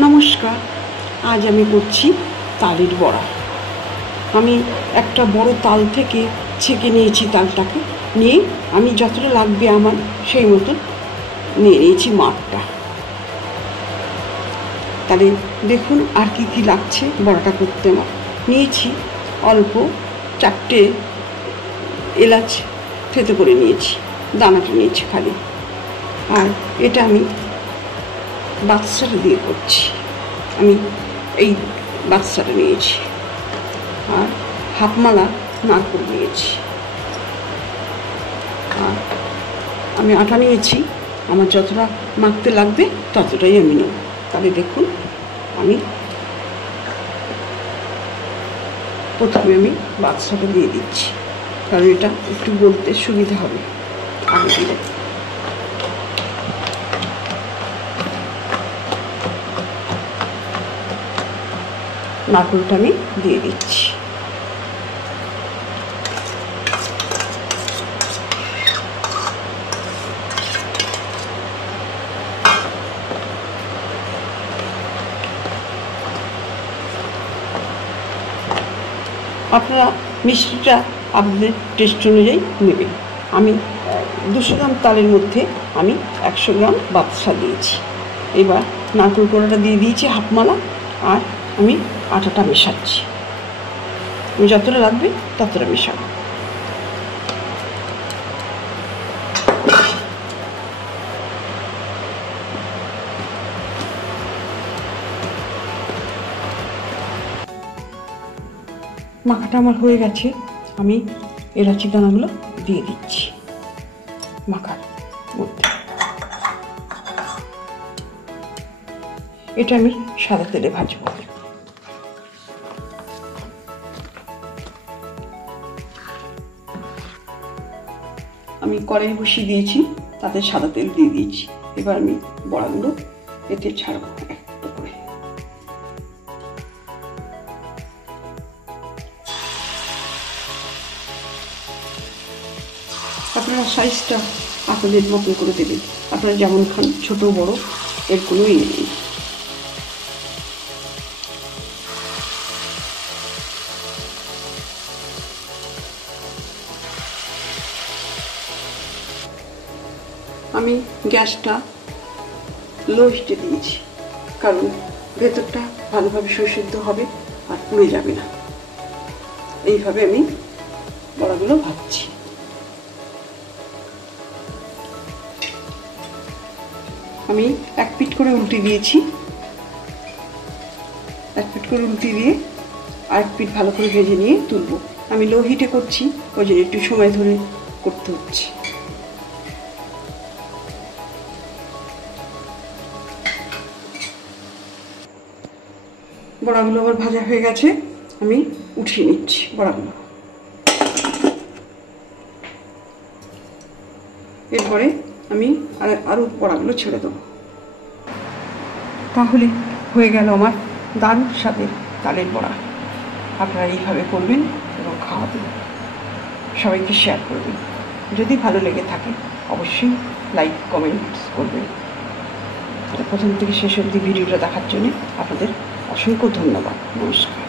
নমস্কার, আজ আমি করছি তালের বড়া। আমি একটা বড় তাল থেকে ছেঁকে নিয়েছি, তালটাকে নিয়ে আমি যতটা লাগবে আমার সেই মতন নিয়ে নিয়েছি মাপটা। তাহলে দেখুন আর কি কি লাগছে বড়াটা করতে। আমার নিয়েছি অল্প 4টে এলাচ থেতো করে নিয়েছি, দানাটা নিয়েছি খালি। আর এটা আমি বাদশাটা দিয়ে করছি। আমি এই বাদশাটা নিয়েছি আর হাফমালা নারকেল নিয়েছি। আর আমি আটা নিয়েছি, আমার যতটা মাখতে লাগবে ততটাই আমি নেব। তাহলে দেখুন, আমি প্রথমে আমি বাদশাটা দিয়ে দিচ্ছি, কারণ এটা একটু বলতে সুবিধা হবে আগে দিলে। নারকেলটা আমি দিয়ে দিচ্ছি। আপনারা মিষ্টিটা আপনাদের টেস্ট অনুযায়ী নেবেন। আমি 200 গ্রাম তালের মধ্যে আমি 100 গ্রাম বাদশা দিয়েছি। এবার নারকেল কোড়াটা দিয়ে দিয়েছি হাফমালা, আর আমি আটাটা মেশাচ্ছি। আমি যতটা লাগবে ততটা মেশাবো। মাখাটা আমার হয়ে গেছে, আমি এলাচি দানাগুলো দিয়ে দিচ্ছি মাখার মধ্যে। এটা আমি সাদা তেলে ভাজবো। আমি কড়াই বসিয়ে দিয়েছি, তাতে সাদা তেল দিয়ে দিয়েছি। এবার আমি বড়াগুলো এতে ছাড়বো একটা করে। আপনারা সাইজটা আপনাদের মতন করে দেবেন, আপনারা যেমন খান, ছোট বড় এর কোনো ইয়ে নেই। আমি গ্যাসটা লো হিটে দিয়েছি, কারণ ভেতরটা ভালোভাবে সুসিদ্ধ হবে আর পুড়ে যাবে না। এইভাবে আমি বড়াগুলো ভাজছি। আমি এক পিঠ করে উল্টে দিয়েছি, এক পিঠ করে উল্টে দিয়ে আরেক পিঠ ভালো করে ভেজে নিয়ে তুলবো। আমি লো হিটে করছি, ওই জন্য একটু সময় ধরে করতে হচ্ছে। বড়াগুলো আমার ভাজা হয়ে গেছে, আমি উঠিয়ে নিচ্ছি বড়াগুলো। এরপরে আমি আরও বড়াগুলো ছেড়ে দেবো। তাহলে হয়ে গেল আমার দারুণ স্বাদের তালের বড়া। আপনারা এইভাবে করবেন এবং খাওয়াবেন, সবাইকে শেয়ার করবেন। যদি ভালো লেগে থাকে অবশ্যই লাইক কমেন্ট করবেন। প্রথম থেকে শেষ অবধি ভিডিওটা দেখার জন্য আপনাদের অসংখ্য ধন্যবাদ। নমস্কার।